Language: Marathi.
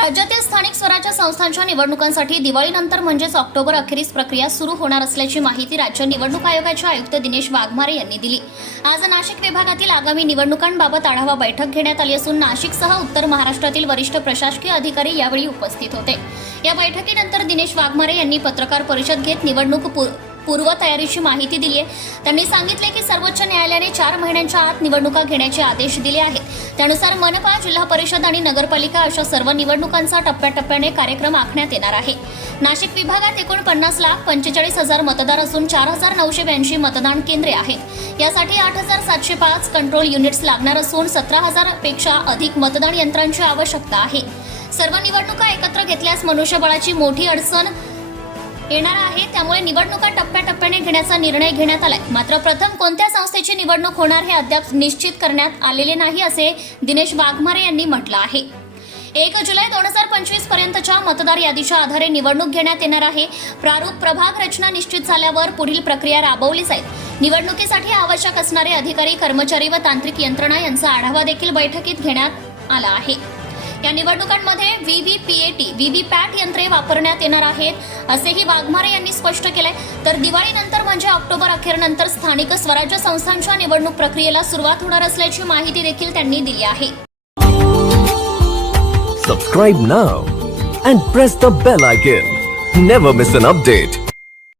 राज्यातील स्थानिक स्वराज्य संस्थांच्या निवडणुकांसाठी दिवाळीनंतर म्हणजेच ऑक्टोबर अखेरीस प्रक्रिया सुरू होणार असल्याची माहिती राज्य निवडणूक आयोगाचे आयुक्त दिनेश वाघमारे यांनी दिली. आज नाशिक विभागातील आगामी निवडणुकांबाबत आढावा बैठक घेण्यात आली असून नाशिकसह उत्तर महाराष्ट्रातील वरिष्ठ प्रशासकीय अधिकारी यावेळी उपस्थित होते. या बैठकीनंतर दिनेश वाघमारे यांनी पत्रकार परिषद घेत निवडणूक पूर्वतयारीची माहिती दिली आहे. त्यांनी सांगितले की सर्वोच्च न्यायालयाने चार महिन्यांच्या आत निवडणुका घेण्याचे आदेश दिले आहेत. त्यानुसार मनपा जिल्हा परिषद आणि नगरपालिका अशा सर्व निवडणुकांचा टप्प्याटप्प्याने कार्यक्रम आखण्यात येणार आहे. नाशिक विभागात एकूण पन्नास लाख पंचेचाळीस हजार मतदार असून चार हजार नऊशे ब्याऐंशी मतदान केंद्रे आहेत. यासाठी आठ हजार सातशे पाच कंट्रोल युनिट्स लागणार असून सतरा हजारपेक्षा अधिक मतदान यंत्रांची आवश्यकता आहे. सर्व निवडणुका एकत्र घेतल्यास मनुष्यबळाची मोठी अडचण येणार आहे. त्यामुळे निवडणुका टप्प्याटप्प्याने घेण्याचा निर्णय घेण्यात आलाय. मात्र प्रथम कोणत्या संस्थेची निवडणूक होणार हे अद्याप निश्चित करण्यात आलेले नाही असे दिनेश वाघमारे यांनी म्हटलं आहे. एक जुलै दोन हजार पंचवीस पर्यंतच्या मतदार यादीच्या आधारे निवडणूक घेण्यात येणार आहे. प्रारूप प्रभाग रचना निश्चित झाल्यावर पुढील प्रक्रिया राबवली जाईल. निवडणुकीसाठी आवश्यक असणारे अधिकारी कर्मचारी व तांत्रिक यंत्रणा यांचा आढावा देखील बैठकीत घेण्यात आला आहे. या निवडणुकांमध्ये व्हीव्हीपीएटी व्हीव्हीपॅट यंत्रे वापरण्यात येणार आहेत असेही वाघमारे यांनी स्पष्ट केलंय. तर दिवाळीनंतर म्हणजे ऑक्टोबर अखेरनंतर स्थानिक स्वराज्य संस्थांच्या निवडणूक प्रक्रियेला सुरुवात होणार असल्याची माहिती देखील त्यांनी दिली आहे. Subscribe now and press the bell icon never miss an update